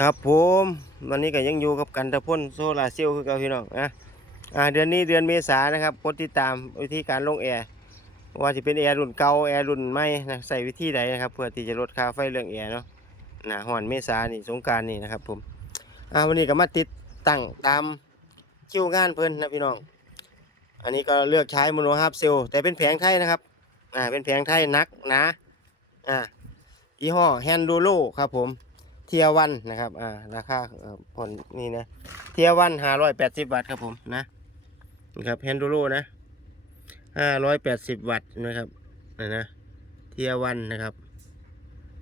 ครับผมวันนี้ก็ยังอยู่กับกันตะพ่นโซลาเซลล์คือเก่าพี่น้องนะอ่าเดือนนี้เดือนเมษานะครับกดติดตามวิธีการลงแอร์ว่าจะเป็นแอร์รุ่นเก่าแอร์รุ่นใหม่นะใส่วิธีใดนะครับ เพื่อที่จะลดค่าไฟเรื่องแอร์เนาะหนาหอนเมษานี่สงการนี่นะครับผมอ่าวันนี้ก็มาติดตั้งตามคิวงานเพิ่นนะพี่น้อง อันนี้ก็เลือกใช้โมโนฮาร์ปเซลแต่เป็นแผงไทยนะครับอ่าเป็นแผงไทยนักนาอ่ายี่ห้อแฮนดูโลครับผม เทียวันนะครับ อ่า ราคาผ่อนนี่นะ เทียวันห้าร้อยแปดสิบวัตต์ครับผมนะนี่ครับแฮนดูโรนะห้าร้อยแปดสิบวัตต์นะครับนะนะ เทียวันนะครับ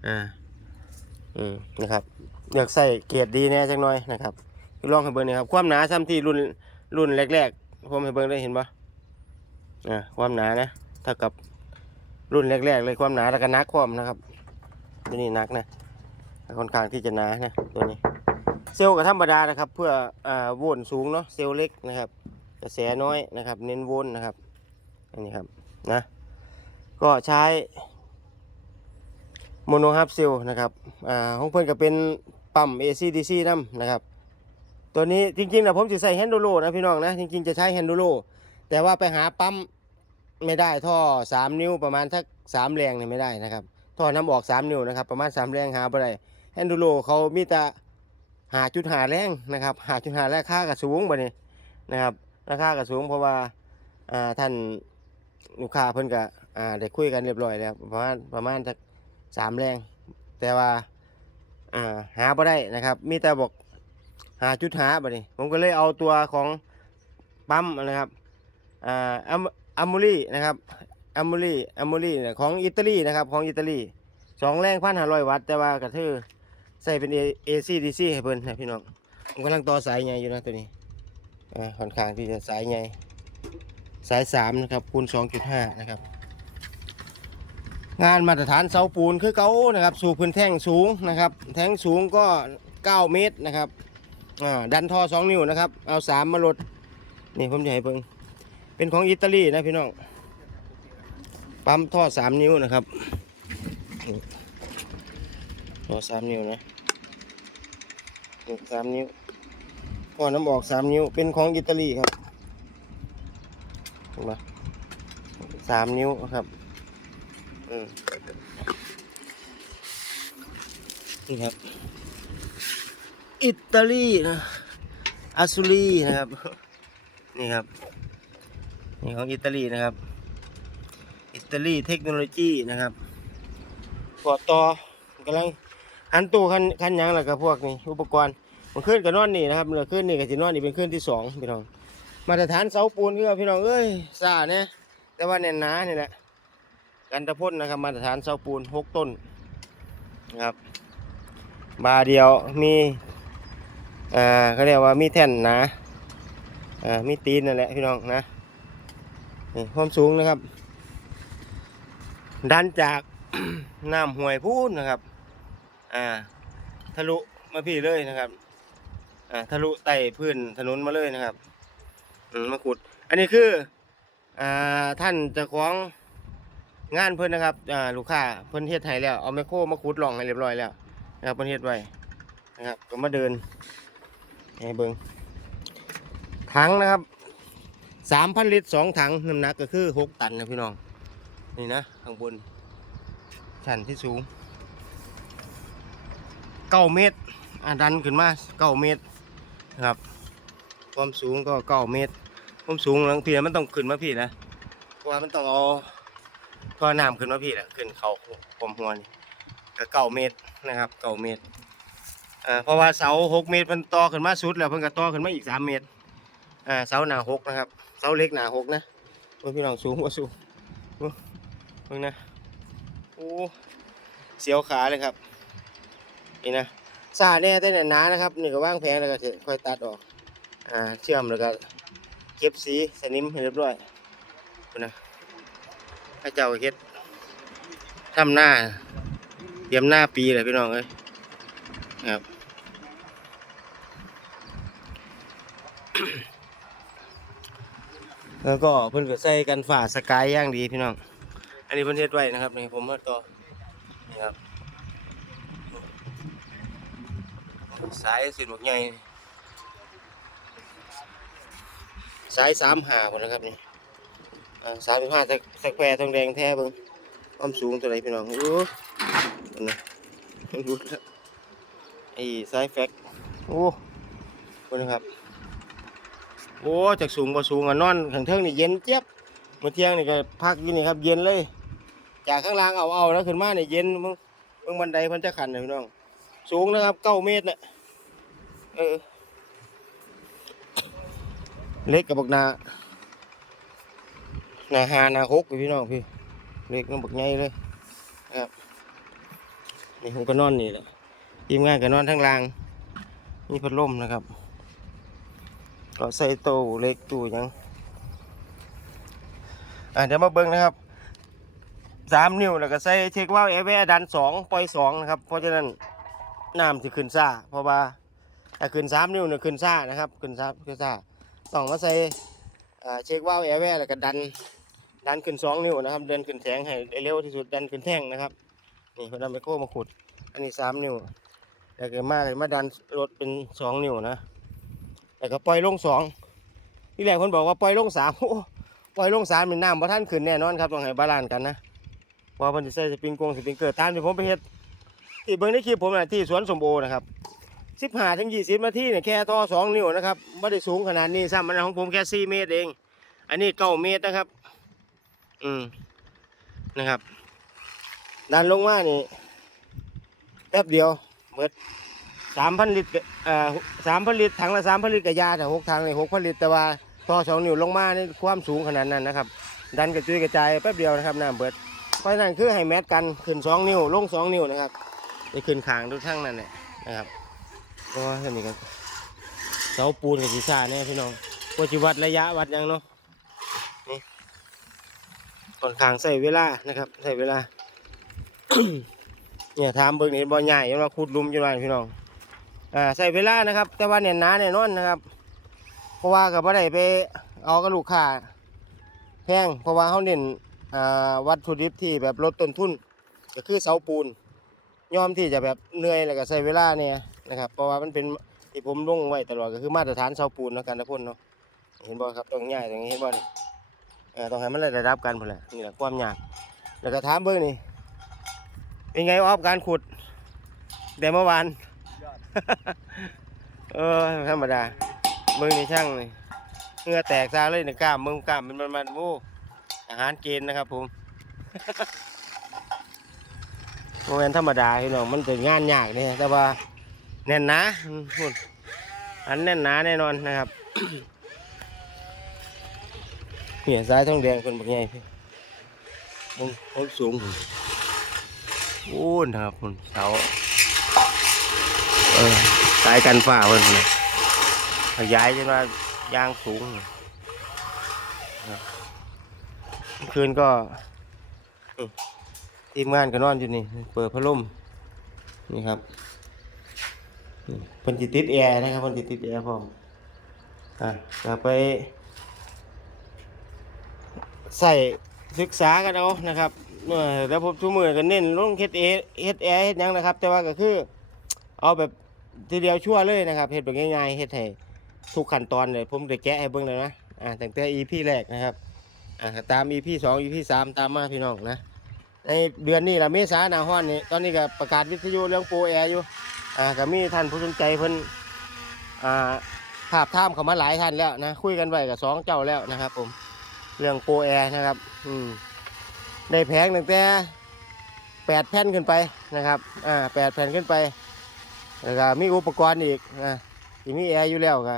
อ่า อืม นะครับ อยากใส่เกียรดีแน่จังหน่อยนะครับลองให้เบิ่งหนะครับ ความหนาซ้ำที่รุ่นรุ่นแรกๆ ผมให้เบิ่งได้เห็นปะอ่า ความหนานะเท่ากับรุ่นแรกๆเลยความหนาแล้วก็นักความนะครับ ตัวนี้นักนะ ค่อนข้างที่จะหนานะตัวนี้ เซลล์ก็ธรรมดานะครับ เพื่ออ่าวลต์สูงเนาะเซลล์เล็กนะครับ กระแสน้อยนะครับ เน้นวลต์นะครับอันนี้ครับนะก็ใช้โมโนฮับเซลล์นะครับอ่าของเพื่อนก็เป็นปั๊ม AC DC นํนะครับ ตัวนี้จริงๆนะผมจะใส่แฮนดูโลนะพี่น้องนะจริงๆจะใช้แฮนดูโลแต่ว่าไปหาปั๊มไม่ได้ท่อ 3 นิ้วประมาณทัก3แรงเนี่ยไม่ได้นะครับ ท่อน้ำออก 3 นิ้วนะครับ ประมาณ 3 แรงหาบ่ได้ แฮนดูโลเขามีแต่หาจุดหาแรงนะครับหาจุดหาแรงค่ากับสูงบ่นี้นะครับราคากับสูงเพราะว่าอ่าท่านลูกค้าเพิ่นก็อ่าได้คุยกันเรียบร้อยแล้วประมาณประมาณสักสามแรง แต่ว่าอ่าหาบ่ได้นะครับ มีแต่บอกหาจุดหาบ่นี้ผมก็เลยเอาตัวของปั๊มนะครับอ่าอัมอัมมูลี่นะครับอัมมูลี่อัมมูลี่เนี่ของอิตาลีนะครับของอิตาลีสองแรงพันห้าร้อยวัตต์แต่ว่ากระทือ ใส่เป็น AC DC ให้เพิ่นนะพี่น้องผมกำลังต่อสายใหญ่อยู่นะตัวนี้อ่าค่อนข้างที่จะสายใหญ่สายสามนะครับคูณสองจุดห้านะครับ งานมาตรฐานเสาปูนคือเก่านะครับ สู่พื้นแท่งสูงนะครับ แท่งสูงก็9เมตรนะครับอ่าดันท่อ2นิ้วนะครับ เอา3มาลดนี่ผมจะให้เพิ่งเป็นของอิตาลีนะพี่น้องปั๊มท่อสามนิ้วนะครับ ท่อสามนิ้วนะ นี่สามนิ้วท่อน้ำออกสามนิ้ว เป็นของอิตาลีครับเห็นไหมสามนิ้วครับอืมนี่ครับ อิตาลีนะอาซูรีนะครับ นี่ครับ นี่ของอิตาลีนะครับ อิตาลีเทคโนโลยีนะครับกอต่อกำลังอันตู้คันคันยังแล้วกับพวกนี้อุปกรณ์ มันขึ้นกับนอนนี่นะครับเมื่อขึ้นนี่กับสินอนนี่เป็นขึ้นที่สองพี่น้อง มาตรฐานเสาปูนคือพี่น้องเอ้ยซาเนี่ยแต่ว่าแน่นหนานี่แหละกันตะพ่นนะครับมาตรฐานเสาปูนหกต้นนะครับบาเดียวมีอ่าเขาเรียกว่ามีแท่นนาอ่ามีตีนนั่นแหละพี่น้องนะนี่ความสูงนะครับ ดันจากน้ำห้วยพูนนะครับอ่าทะลุมาพี่เลยนะครับ อ่าทะลุไต่พื้นถนนมาเลยนะครับอืมมาขุด อันนี้คืออ่าท่านจะของงานเพิ่นนะครับอ่าลูกค้าเพิ่นเฮ็ดให้แล้วเอาแมคโครมาขุดหล่องให้เรียบร้อยแล้วนะครับเพิ่นเฮ็ดไว้นะครับก็มาเดินให้เบิ่งถังนะครับสามพันลิตรสองถังน้ำหนักก็คือหกตันนะพี่น้อง นี่นะข้างบน ชั้นที่สูงเก้าเมตรอะดันขึ้นมาเก้าเมตร ครับ ความสูงก็เก้าเมตร ความสูงหลังพี่มันต้องขึ้นมาพี่นะเพราะว่ามันต้องเอาท่อน้ำขึ้นมาพี่แหละขึ้นเขาความหัวนี่ก็เก้าเมตรนะครับเก้าเมตรอ่าเพราะว่าเสาหกเมตรมันต่อขึ้นมาสุดแล้วเพิ่นก็ต่อขึ้นมาอีกสามเมตรอ่าเสาหนาหกนะครับเสาเล็กหนาหกนะเพิ่นพี่น้องสูงกว่าสูงเพิ่งนะโอ้เสียวขาเลยครับนี่นะ ซาแน่แต่หนาๆนะครับนี่ก็ว่างแพงแล้วก็ค่อยตัดออกอ่าเชื่อมแล้วก็เก็บสีสนิมให้เรียบร้อยนะพระเจ้าเฮ็ดทำหน้า เตรียมหน้าปีเลยพี่น้องเอ้ยครับแล้วก็เพิ่นก็ใส่กันฝ่าสกายย่างดีพี่น้อง อันนี้เพิ่นเฮ็ดไว้นะครับนี่ผมมาต่อนี่ครับ สายสิบักใหญ่สายสามหาคนนะครับนี่สามสิบห้าสสแควร์ทองแดงแท้เบิ่งความสูงตัวไหนพี่น้องโอ้นั่นะดูแล้วไอ้สายแฟกโอ้คนนะครับโอ้จากสูงกว่าสูงอะนอนข้างเทิงนี่เย็นเจี๊ยบเมื่อเที่ยงนี่ก็พักอยู่นี่ครับ เย็นเลย จากข้างล่างเอาเอาแล้วขึ้นมาเนี่ยเย็นมึงมึงบันไดพันจะขันนะพี่น้อง สูงนะครับเก้าเมตรน่ะ เออ เล็กกับบักนานาหานาหกอยู่พี่น้องพี่ เล็กน้ำบักใหญ่เลยนะครับนี่ผมก็นอนนี่แหละทีมงานก็นอนทั้งล่างมีพัดลมนะครับ ก็ใส่โต้เล็กตู้ยังอะเดี๋ยวมาเบิ่งนะครับสามนิ้วแล้วก็ใส่เช็คว่าเอเวดันสองปล่อยสองนะครับ เพราะฉะนั้นน้ำจะขึ้นซ่าเพราะว่า ถ้าขึ้นสามนิ้วเนี่ยขึ้นซ่านะครับขึ้นซ่าขึ้นซ่าต้องมาใส่เช็คว่าเอเวร์แล้วก็ดันดันขึ้นสองนิ้วนะครับเดินขึ้นแทงให้ได้เร็วที่สุดดันขึ้นแท่งนะครับนี่เพอดำไปโค้มาขุด อันนี้สามนิ้วแล้วก็มาเลยมาดันรถเป็นสองนิ้วนะแล้วก็ปล่อยลงสองที่แรกคนบอกว่าปล่อยลงสามโอ้ปล่อยลงสามเป็นน้ำเพราะท่านขึ้นแน่นอนครับต้องให้บาลานซ์กันนะพราะว่ามันจะใส่สปริงกงสปริงเกอร์ตามที่ผมไปเฮ็ดที่เบิ่งในคลิปผมนะที่สวนสมโอนะครับ สิบห้าถึงยี่สิบนาทีเนี่ยแค่ท่อสองนิ้วนะครับไม่ได้สูงขนาดนี้ซ้ำมันของผมแค่สี่เมตรเอง อันนี้เก้าเมตรนะครับ อืมนะครับ ดันลงมานี่แป๊บเดียวเบิดสามพันลิตรเอ่อสามพันลิตรถังละสามพันลิตรกับยาแต่หกถังเลยหกพันลิตรแต่ว่าท่อสองนิ้วลงมานี่ความสูงขนาดนั้นนะครับ ดันกระจุยกระจายแป๊บเดียวนะครับน้ำเบิดเพราะนั้นคือให้แมทกันขึ้นสองนิ้วลงสองนิ้วนะครับจะขึ้นขางทุกทั้งนั่นแหละนะครับ เพราะว่าท่านี้ก็เสาปูนกับศีรษะเนี่ยพี่น้องปฏิวัติระยะวัดยังเนาะนี่ค่อนข้างใส่เวลานะครับใส่เวลา เนี่ยถามเบิ่งนี่บ่ใหญ่ยังว่าขุดลุมอยู่ว่าพี่น้องอ่าใส่เวลานะครับ แต่ว่าเนี่ยหนาแน่นอนนะครับ เพราะว่ากับบ่ได้ไปเอากับลูกค้าแพงเพราะว่าเขาเน้นอ่าวัตถุดิบที่แบบลดต้นทุน ก็คือเสาปูน ยอมที่จะแบบเหนื่อยแล้วก็ใช้เวลาเนี่ย นะครับ เพราะว่ามันเป็นที่ผมลงไว้ตลอดก็คือมาตรฐานเสาปูนเนาะการตะพ่นเนาะเห็นบ่ครับต้องง่ายอย่างนี้เห็นบ่นี่เออต้องให้มันได้ระดับกันพุ่นแหละนี่แหละความยากแล้วก็ถามเบิ่งนี่เป็นไงออฟการขุดแต่เมื่อวานเออธรรมดาเบิ่งนี่ช่างนี่เงื่อแตกซาเลยนี่กล้ามมึงกล้ามเป็นมันโอ้อาหารเกณฑ์นะครับผมโมเมนธรรมดาพี่น้องมันเป็นงานยากเนี่ยแต่ว่า แน่นหนาพุ่นอันแน่นหนาแน่นอนนะครับเนี่ยสายทองแดงคนบักใหญ่พี่มึงเขาสูงโอ้นนะครับคุณเสาเออสายกันฝ้าเพิ่นพุ่นน่ะขยายจนว่ายางสูงคืนก็อืมทีมงานก็นอนอยู่นี่ เปิดพัดลมนี่ครับ เพิ่นจิติดแอร์นะครับเพิ่นจิติดแอร์พร้อมอะก็ไปใส่ศึกษากันเอานะครับเมื่อแล้วผมทุกมือก็เน้นลงเฮ็ดเอเฮ็ดแอร์เฮ็ดยังนะครับ แต่ว่าก็คือ เอาแบบทีเดียวชั่วเลยนะครับเฮ็ดแบบง่ายๆเฮ็ดให้ทุกขั้นตอนเลยผมได้แกะให้เบิ่งเลยนะอ่าตั้งแต่ EP แรกนะครับอ่าตาม EP สอง EP สามตามมาพี่น้องนะในเดือนนี้ละเมษาหนาฮ้อนนี่ตอนนี้ก็ประกาศวิทยุเรื่องโปรแอร์อยู่ อ่าก็มีท่านผู้สนใจเพิ่นอ่าภาพท่ามเขามาหลายท่านแล้วนะคุยกันไว้กับสองเจ้าแล้วนะครับ ผม เรื่องโปรแอร์นะครับ อืมได้แพงตั้งแต่แปดแผ่นขึ้นไปนะครับ อ่าแปดแผ่นขึ้นไปแล้วก็มีอุปกรณ์อีกอ่าที่มีแอร์อยู่แล้วก็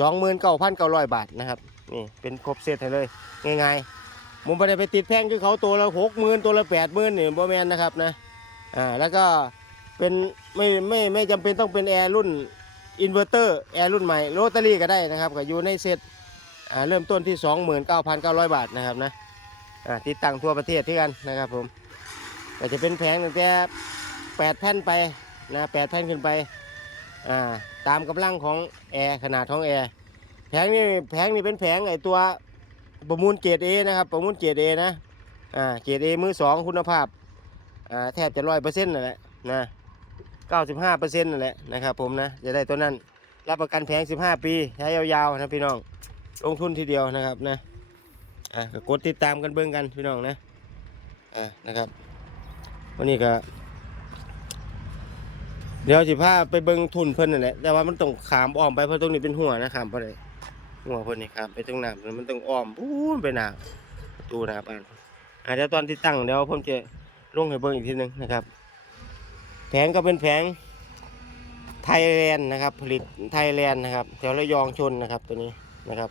สองหมื่นเก้าพันเก้าร้อยบาทนะครับนี่เป็นครบเซตให้เลย ง่ายๆมไม่ได้ไปติดแพงคือเขาตัวละหกหมื่นตัวละแปดหมื่นนี่บ่แมนนะครับนะอ่าแล้วก็ เป็นไม่ไม่ไม่จำเป็นต้องเป็นแอร์รุ่นอินเวอร์เตอร์แอร์รุ่นใหม่โรตารี่ก็ได้นะครับก็อยู่ในเซตเริ่มต้นที่ 29,900 บาทนะครับนะติดตั้งทั่วประเทศที่กันนะครับผมก็จะเป็นแผงตั้งแต่8แผ่นไปนะ8แผ่นขึ้นไปตามกำลังของแอร์ขนาดของแอร์แผงนี่แผงนี่เป็นแผงไอตัวประมูลเกรดเอนะครับประมูลเกรดเอนะเกรดเอมือสองคุณภาพแทบจะร้อยเปอร์เซ็นต์นั่นแหละนะ 95เปอร์เซ็นต์นั่นแหละนะครับผมนะจะได้ตัวนั้น รับประกันแผง15 ปี ใช้ยาวๆนะพี่น้อง ลงทุนทีเดียวนะครับนะอะกกดติดตามกันเบิ่งกันพี่น้องนะอะนะครับวันนี้ก็เดี๋ยวสิพาไปเบิ่งทุนเพิ่นนั่นแหละแต่ว่ามันต้องขามอ้อมไปเพราะตรงนี้เป็นหัวนะขามไปเลยหัวเพิ่นนี่ครับไปตรงน้ำมันต้องอ้อมปูนไปหนาประตูหน้าบ้านอะเดี๋ยวตอนที่ตั้งเดี๋ยวผมจะลงให้เบิ่งอีกทีหนึงนะครับ แผงก็เป็นแผงไทยแลนด์นะครับ ผลิตไทยแลนด์นะครับ แถวระยองชนนะครับตัวนี้นะครับ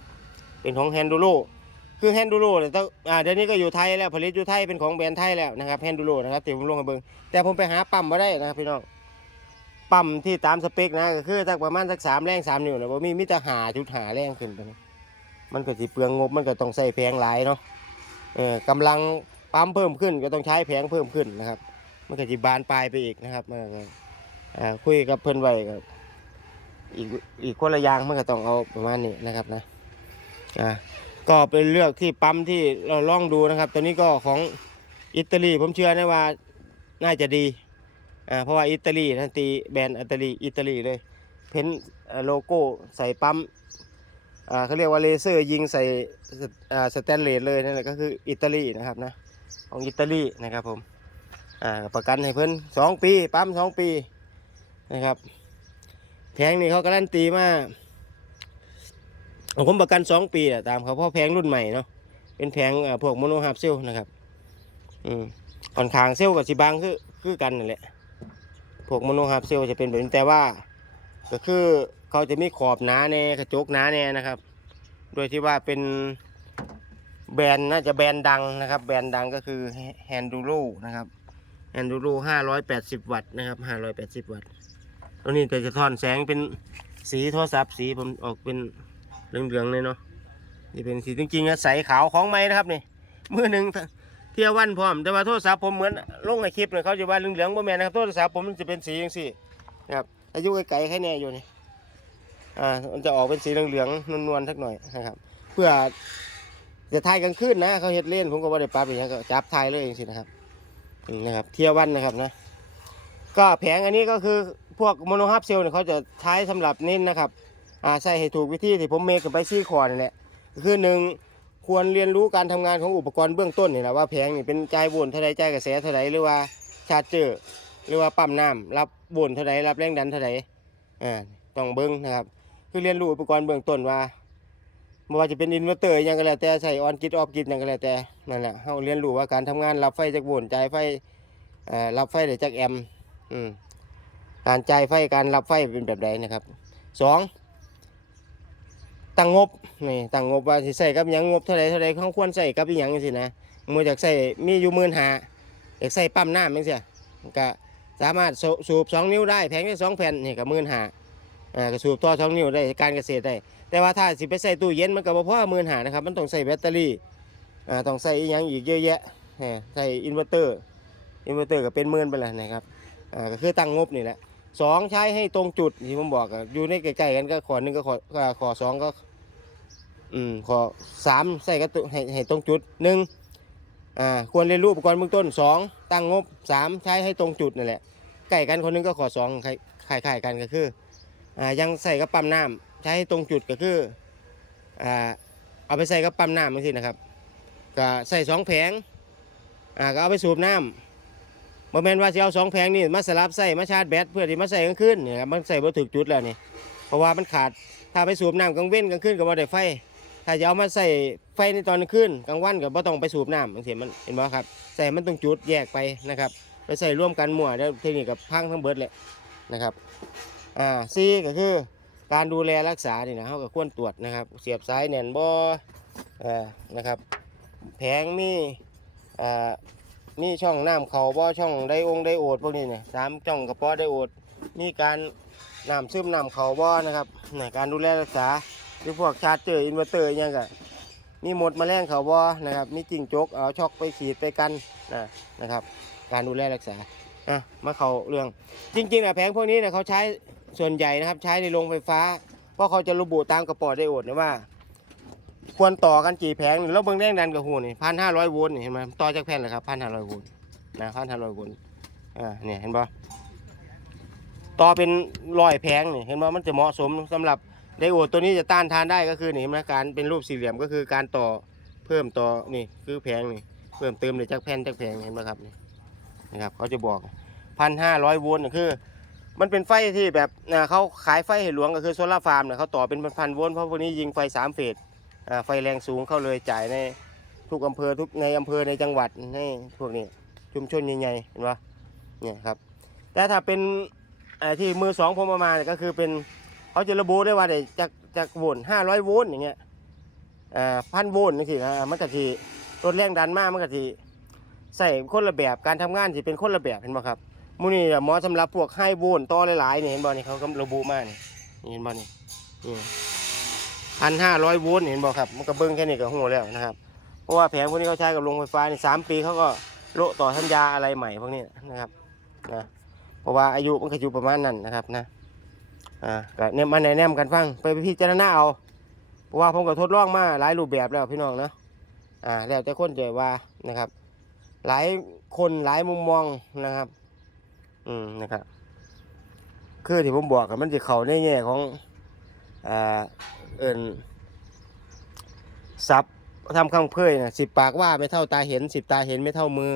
เป็นของแฮนดูโรคือแฮนดูโรเนี่ยต้องอ่าเดี๋ยวนี้ก็อยู่ไทยแล้วผลิตอยู่ไทยเป็นของแบรนด์ไทยแล้วนะครับแฮนดูโรนะครับเดี๋ยวผมลงให้เบิ่งแต่ผมไปหาปั๊มมาได้นะครับพี่น้องปั๊มที่ตามสเปคนะก็คือสักประมาณสักสามแรงสามนิ้วนะบ่มีมิตรหาจุดหาแรงขึ้นไปนะมันก็สิเปลืองงบมันก็ต้องใส่แผงหลายเนาะเออกำลังปั๊มเพิ่มขึ้นก็ต้องใช้แผงเพิ่มขึ้นนะครับ มันก็สิบานปลายไปอีกนะครับมันก็อ่าคุยกับเพิ่อนไว้ก็อีกอีกคนละยางมันก็ต้องเอาประมาณนี้นะครับนะอ่าก็เป็นเลือกที่ปั๊มที่เราลองดูนะครับ ตัวนี้ก็ของอิตาลีผมเชื่อนะว่าน่าจะดีอ่าเพราะว่าอิตาลีนั่นตีแบรนด์อิตาลีอิตาลีเลย เพ้นโลโก้ใส่ปั๊มอ่าเขาเรียกว่าเลเซอร์ยิงใส่สอ่าสแตนเลสเลยนั่นแหละก็คืออิตาลีนะครับนะของอิตาลีนะครับผม อ่าประกันให้เพิ่นสองปี ปั๊มสองปีนะครับแพงนี่เขาการันตีมาผมประกันสองปีแหละตามเขาเพราะแพงรุ่นใหม่เนาะเป็นแพงพวกโมโนฮาร์เซลนะครับอืมค่อนข้างเซลกับสีบางคือคือกันนั่นแหละพวกโมโนฮาร์เซลจะเป็นแบบนี้แต่ว่า ก็คือเขาจะมีขอบหนาแน่กระจกหนาแน่นะครับ โดยที่ว่าเป็นแบรนด์น่าจะแบรนด์ดังนะครับ แบรนด์ดังก็คือ h a n d u r o นะครับ h a n d u r o 580วัตต์นะครับ580วัตต์ตัวนี้จะสะท้อนแสงเป็นสีโทรศัพท์สีผมออกเป็นเหลืองๆเลยเนาะนี่เป็นสีจริงๆนะใสขาวของไม้นะครับนี่มือหนึ่งเที่ยววันพร้อมแต่ว่าโทรศัพท์ผมเหมือนลงในคลิปเลยเขาจะว่าเหลืองๆบ่แม่นนะครับโทรศัพท์ผมมันจะเป็นสีอย่างสี่นะครับอายุไกลๆแค่นี้อยู่นี่อ่ามันจะออกเป็นสีเหลืองๆนวลๆสักหน่อยนะครับ เพื่อจะถ่ายกลางคืนนะเขาเฮ็ดเล่นผมก็บ่ได้ปรับอย่างก็จับถ่ายเลยเองนี้นะครับ นะครับเทียวันนะครับนะ ก็แผงอันนี้ก็คือพวกโมโนฮับเซลเนี่ยเขาจะใช้สำหรับเน้นนะครับอ่าใส่ให้ถูกวิธีที่ผมเมคกับไปซี่คอร์นี่แหละคือหนึ่งควรเรียนรู้การทำงานของอุปกรณ์เบื้องต้นนี่แหละว่าแผงนี่เป็นจ่ายวลต์เท่าไรจ่ายกระแสเท่าไรหรือว่าชาร์จเจอร์หรือว่าปั๊มน้ำรับวลต์เท่าไรรับแรงดันเท่าไรอ่าต้องเบิ้งนะครับ คือเรียนรู้อุปกรณ์เบื้องต้นว่า ไม่ว่าจะเป็นอินเวอร์เตอร์ยังก็แล้วแต่ใส่ออนกิดออฟกิดยังก็แล้วแต่นั่นแหละเราเรียนรู้ว่าการทำงานรับไฟจากโวลต์จ่ายไฟเอ่อรับไฟได้จากแอมอืมการจ่ายไฟการรับไฟเป็นแบบใดนะครับสองตั้งงบนี่ตั้งงบว่าสิใส่กับหยังงบเท่าไรเท่าไรเขาควรใส่กับอีหยังสินะมือจากใส่มีอยู่หมื่นหาอยากใส่ปั๊มน้ำจังซี่ก็สามารถสูสูบสองนิ้วได้แผงได้สองแผ่นนี่ก็หมื่นหา อ่าก็สูบต่อสองนิ้วได้การเกษตรได้แต่ว่าถ้าสิไปใส่ตู้เย็นมันก็บ่พอหมื่นหานะครับมันต้องใส่แบตเตอรี่อ่าต้องใส่อีหยังอีกเยอะแยะใส่อินเวอร์เตอร์อินเวอร์เตอร์ก็เป็นหมื่นไปแล้วนะครับอ่าก็คือตั้งงบนี่แหละสองใช้ให้ตรงจุดที่ผมบอกอยู่ในใกล้ๆกันก็ขอหนึ่งก็ขออ่าขอสองก็อืมขอสามใส่กระตุให้ให้ตรงจุดหนึ่งอ่าควรเรียนรู้อุปกรณ์เบื้องต้นสองตั้งงบสามใช้ให้ตรงจุดนั่นแหละใกล้กันคนนึงก็ขอสองคล้ายคล้ายๆกันก็คือ ยังใส่กระปั๊มน้ำใช้ตรงจุดก็คืออ่าเอาไปใส่กระปั๊มน้ำนี่สินะครับก็ใส่สองแผงอ่าก็เอาไปสูบน้ำบ่แม่นว่าจะเอาสองแผงนี่มาสลับใส่มาชาร์จแบตเพื่อที่มาใส่กลางคืนเนี่ยครับมันใส่บ่ถึกจุดแล้วนี่เพราะว่ามันขาดถ้าไปสูบน้ำกลางเว้นกลางคืนก็บ่ได้ไฟ ถ้าจะเอามาใส่ไฟในตอนกลางคืนกลางวันก็บ่ต้องไปสูบน้ำบางทีมันเห็นบ่ครับใส่มันต้องจุดแยกไปนะครับไปใส่ร่วมกันมั่วแล้วเทคนิคกับพังทั้งเบิดแหละนะครับ อ่าซีก็คือการดูแลรักษานี่นะเขาก็ควรตรวจนะครับ เสียบสายแน่นบ่อ่านะครับ แผงมีอ่ามีช่องน้ำเขาบ่ช่องไดองไดโอดพวกนี้เนี่ยสามช่องกระป๋อไดโอดมีการน้ำซึมน้ำเขาบ่นะครับในการดูแลรักษาหรือพวกชาร์จเจอร์อินเวอร์เตอร์ยังก็มีหมดมาแมลงเขาบ่นะครับมีจิงจกเอาช็อกไปฉีดไปกันนะนะครับ การดูแลรักษาอะมาเขาเรื่องจริงๆนะแผงพวกนี้เนี่ยเขาใช้ ส่วนใหญ่นะครับใช้ในโรงไฟฟ้า เพราะเขาจะระบุตามกระป๋อไดโอดนะว่า ควรต่อกันกี่แผงแล้วเบิ่งแรงดันกับหูนี่พันห้าร้อยโวลต์นี่เห็นไหมต่อจากแผ่นเลยครับพันห้าร้อยโวลต์นะพันห้าร้อยโวลต์อ่าเนี่ยเห็นปะต่อเป็นร้อยแผงนี่เห็นว่ามันจะเหมาะสมสำหรับไดโอดตัวนี้จะต้านทานได้ก็คือนี่เห็นไหมการเป็นรูปสี่เหลี่ยมก็คือการต่อเพิ่มต่อนี่คือแผงนี่เพิ่มเติมเลยจากแผ่นจากแผงเห็นไหมครับนี่นะครับเขาจะบอกพันห้าร้อยโวลต์คือ มันเป็นไฟที่แบบเขาขายไฟให้หลวงก็คือโซลาร์ฟาร์มเนี่ยเขาต่อเป็นพันๆโวลต์เพราะพวกนี้ยิงไฟสามเฟสไฟแรงสูงเข้าเลยจ่ายในทุกอำเภอทุกในอำเภอในจังหวัดในพวกนี้ชุมชนใหญ่ๆเห็นปะเนี่ยครับแต่ถ้าเป็นที่มือสองผมเอามาเนี่ยก็คือเป็นเขาจะระบุได้ว่าได้จากจากโวลต์ห้าร้อยโวลต์อย่างเงี้ยพันโวลต์นี่สิอ่ามันก็ทีรถแรงดันมากมันก็ทีใส่คนละแบบการทำงานสิเป็นคนละแบบเห็นไหมครับ มูนี่หมอสำหรับพวกไฮโวลต์ต่อหลายๆนี่เห็นบ่นี่เขาก็ระบุมานี่นี่เห็นบ่นี่นี่พันห้าร้อยโวลต์เห็นบ่ครับมันก็เบิ้งแค่นี้ก็หัวแล้วนะครับเพราะว่าแผงพวกนี้เขาใช้กับโรงไฟฟ้านี่สามปีเขาก็โละต่อสัญญาอะไรใหม่พวกนี้นะครับนะเพราะว่าอายุมันก็อยู่ประมาณนั้นนะครับนะอ่าก็เนี่ยมาแนะนำกันฟังไปพิจารณาเอาเพราะว่าผมก็ทดลองมาหลายรูปแบบแล้วพี่น้องเนาะอ่าแล้วแต่คนจว่านะครับ หลายคนหลายมุมมองนะครับ อืมนะครับ คือที่ผมบอกกับมันจะเข้าในแง่ของอ่าเอินซับทำคำเพยนะสิบปากว่าไม่เท่าตาเห็นสิบตาเห็นไม่เท่ามือ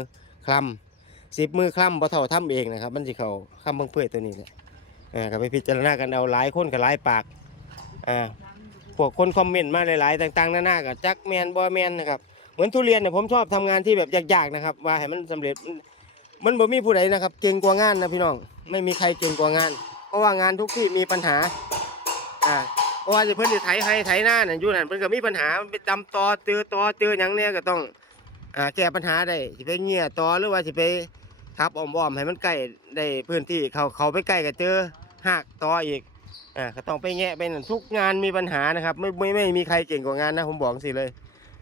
คลำสิบมือคลำพอเท่าทำเองนะครับ มันสิเขาคำพังเพยตัวนี้แหละอ่าก็ไปพิจารณากันเอาหลายคนกับหลายปากอ่าพวกคนคอมเมนต์มาหลายๆ ต่างๆหน้าๆกับจักแมนบอยแมนนะครับ เหมือนทุเรียนเนี่ยผมชอบทำงานที่แบบยากๆนะครับ ว่าให้มันสำเร็จ มันบ่มีผู้ใดนะครับ เก่งกว่างานนะพี่น้อง ไม่มีใครเก่งกว่างาน เพราะว่างานทุกที่มีปัญหา อ่าเพราะว่าจะเพิ่นจะไถให้ไถหน้านั่นอยู่นั่นเพิ่นก็มีปัญหามันไปจำตอเจอตอเจอหยังเนี่ยก็ต้องอ่าแก้ปัญหาได้สิไปเงี่ยตอหรือว่าสิไปทับอ้อมๆให้มันใกล้ได้พื้นที่เขาเขาไปใกล้ก็เจอหักตออีกอ่าก็ต้องไปแงะไปนั่นทุกงานมีปัญหานะครับ ไม่ไม่ไม่มีใครเก่งกว่างานนะผมบอกสิเลย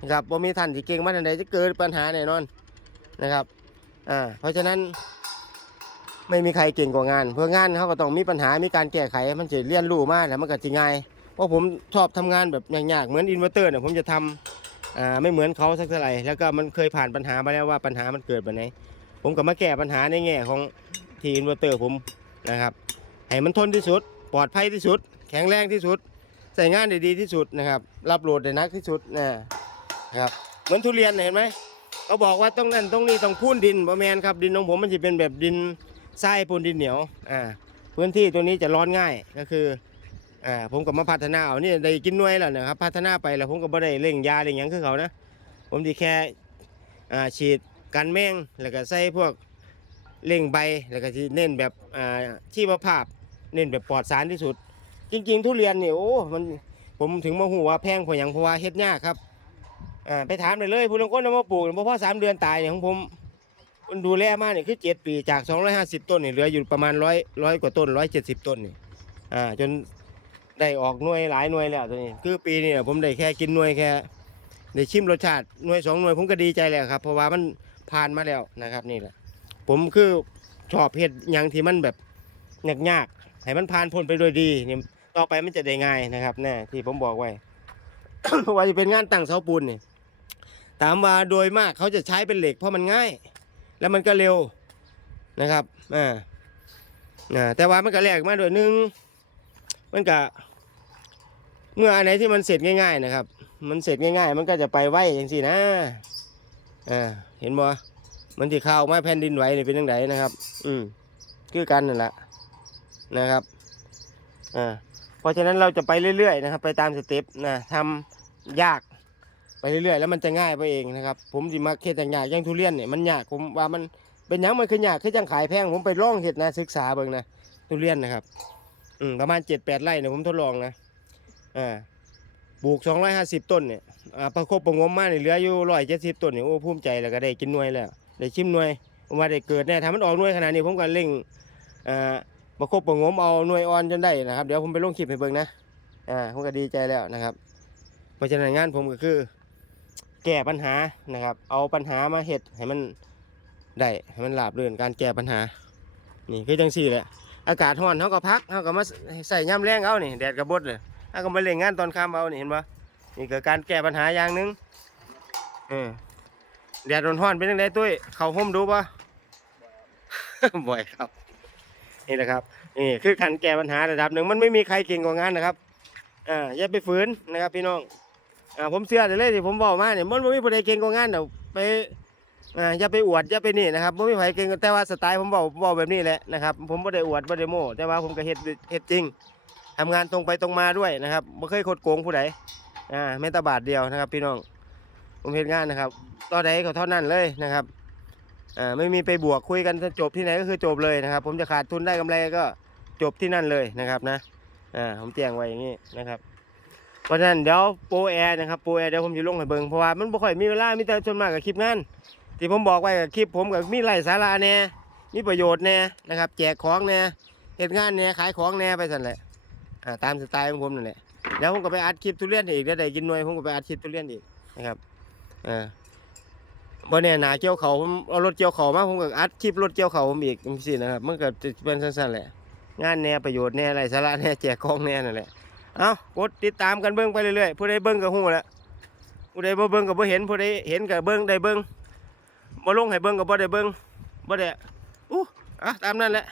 นะครับบ่มีท่านที่เก่งมาทันใดจะเกิดปัญหาแน่นอนนะครับ อ่าเพราะฉะนั้นไม่มีใครเก่งกว่างาน เพื่องานเขาก็ต้องมีปัญหามีการแก้ไขมันจะเรียนรู้มาแล้วมันก็จะง่ายเพราะผมชอบทำงานแบบยากๆเหมือนอินเวอร์เตอร์เนี่ยผมจะทำอ่าไม่เหมือนเขาสักเท่าไหร่แล้วก็มันเคยผ่านปัญหามาแล้วว่าปัญหามันเกิดแบบไหนผมก็มาแก้ปัญหาในแง่ของที่อินเวอร์เตอร์ผมนะครับให้มันทนที่สุด ปลอดภัยที่สุด แข็งแรงที่สุด ใส่งานได้ดีที่สุดนะครับ รับโหลดได้นักที่สุดนะครับเหมือนทุเรียนเห็นไหม เขาบอกว่าต้องนั่นต้องนี่ต้องพูนดินบะแมนครับดินของผมมันจะเป็นแบบดินทรายปูนดินเหนียวอ่าพื้นที่ตัวนี้จะร้อนง่ายก็คืออ่าผมก็มาพัฒนาเอานี่ได้กินหน่วยแล้วนะครับพัฒนาไปแล้วผมก็บ่ได้เร่งยาเร่งหยังคือเขานะผมที่แค่อ่าฉีดกันแมงแล้วก็ใส่พวกเร่งใบแล้วก็ที่เน้นแบบอ่าชีวภาพ เน้นแบบปลอดสารที่สุด จริง ๆ ทุเรียนเนี่ยโอ้มันผมถึงมาหูว่าแพงเพราะหยังเพราะว่าเฮ็ดยากครับ อ่าไปถามเลยเลยผู้ลางคนเอามาปลูกเพราะพอสามเดือนตายเนี่ยของผมดูแลมาเนี่ยคือเจ็ดปีจาก250ต้นเนี่ยเหลืออยู่ประมาณร้อยร้อยกว่าต้น170ต้นเนี่ยอ่าจนได้ออกหน่วยหลายหน่วยแล้วตัวนี้ คือปีนี้ผมได้แค่กินหน่วยแค่ได้ชิมรสชาติหน่วยสองหน่วยผมก็ดีใจแล้วครับ เพราะว่ามันผ่านมาแล้วนะครับนี่แหละ ผมคือชอบเห็ดยังที่มันแบบยากๆให้มันผ่านพ้นไปโดยดีนี่ต่อไปมันจะได้ง่ายนะครับแน่ที่ผมบอกไว้ว่าจะเป็นงานตั้งเสาปูนเนี่ย ถามว่าโดยมากเขาจะใช้เป็นเหล็กเพราะมันง่าย แล้วมันก็เร็วนะครับอ่าอ่าแต่ว่ามันก็แลกมาด้วยหนึ่งมันก็เมื่ออันไหนที่มันเสร็จง่าย ๆ นะครับ มันเสร็จง่าย ๆ มันก็จะไปไหวอย่างสินะอ่าเห็นบ่มันที่ข่าวมาแผ่นดินไหวนี่เป็นยังไงนะครับ อืมคือกันนั่นแหละนะครับอ่าเพราะฉะนั้นเราจะไปเรื่อยๆนะครับ ไปตามสเต็ปนะทำยาก ไปเรื่อยๆแล้วมันจะง่ายไปเองนะครับผมสิมาเฮ็ดอย่างยากอย่างทุเรียนเนี่ยมันยากผมว่ามันเป็นยังมันคือยากคือจังขายแพงผมไปล่องเฮ็ดนะศึกษาเบิ่งนะทุเรียนนะครับอืมประมาณเจ็ดแปดไร่เนี่ยผมทดลองนะอ่าปลูกสองร้อยห้าสิบต้นเนี่ยอ่าประคบประงมมาเนี่ยเหลืออยู่ร้อยเจ็ดสิบต้นเนี่ยโอ้ภูมิใจแล้วก็ได้กินหน่วยแล้วได้ชิมหน่วยมว่าได้เกิดแน่ถ้ามันออกหน่วยขนาดนี้ผมก็เร่งอ่าประคบประงมเอาหน่วยอ่อนจนได้นะครับเดี๋ยวผมไปลงคลิปให้เบิ่งนะอ่าผมก็ดีใจแล้วนะครับเพราะฉะนั้นงานผมก็คือ แก้ปัญหานะครับ เอาปัญหามาเห็ดให้มันได้ให้มันราบเรื่นการแก้ปัญหา นี่คือจังสี่แหละอากาศร้อนเขาก็พักเขาก็มาใส่ย่ำแรงเอานี่แดดกระบดเลยเขาก็มาเล่นงานตอนค่ำเอานี่เห็นปะนี่คือการแก้ปัญหาอย่างหนึ่งเออแดดร้อนๆเป็นยังไงตุ้ยเขาห่มดูปะบ่อยครับ นี่แหละครับนี่คือการแก้ปัญหาระดับหนึ่งมันไม่มีใครเก่งกว่างานนะครับอ่าอย่าไปฝืนนะครับพี่น้อง อ่าผมเชื่อเลยเลยที่ผมบอกมาเนี่ยมันไม่มีผู้ใดเก่งกว่างานเดี๋ยวไปอ่าอย่าไปอวดอย่าไปนี่นะครับไม่มีใครเก่งแต่ว่าสไตล์ผมบอกบอกแบบนี้แหละนะครับผมไม่ได้อวดไม่ได้โม้แต่ว่าผมก็เฮ็ดเฮ็ดจริงทำงานตรงไปตรงมาด้วยนะครับไม่เคยคดโกงผู้ใดอ่าแม้แต่บาทเดียวนะครับ พี่น้องผมเฮ็ดงานนะครับตอนใดก็เท่านั้นเลยนะครับอ่าไม่มีไปบวกคุยกันจบที่ไหนก็คือจบเลยนะครับ ผมจะขาดทุนได้กำไรก็จบที่นั่นเลยนะครับนะอ่าผมเตียงไว้อย่างนี้นะครับ เพราะฉะนั้นเดี๋ยวโปรแอร์นะครับโปรแอร์เดี๋ยวผมจะลงให้เบิ่งเพราะว่ามันบ่ค่อยมีเวลามีแต่ส่วนมากกับคลิปงานที่ผมบอกไว้กับคลิปผมกับมีไรสาระแน่มีประโยชน์แน่นะครับ แจกของแน่เฮ็ดงานแน่ขายของแน่ไปสั่นแหละอ่าตามสไตล์ของผมนั่นแหละเดี๋ยวผมก็ไปอัดคลิปทุเรียนอีกแล้วได้กินหน่วยผมก็ไปอัดคลิปทุเรียนอีกนะครับอ่าบ่เนี่ยหนาเกี่ยวเขาผมเอารถเกี่ยวเขามาผมก็อัดคลิปรถเกี่ยวเขาผมอีกจังซี่นะครับมันก็จะเป็นสั้นๆแหละงานแน่ประโยชน์แน่ไรสาระแน่แจกของแน่นั่นแหละ เอากดติดตามกันเบิ้งไปเรื่อยๆผู้ใดเบิ้งก็ฮู้แล้วผู้ใดบ่เบิ้งก็บ่เห็นผู้ใดเห็นก็เบิ้งได้เบิ้งบ่ลงให้เบิ้งก็บ่ได้เบิ้งบ่ได้อู้อะตามนั่นแหละ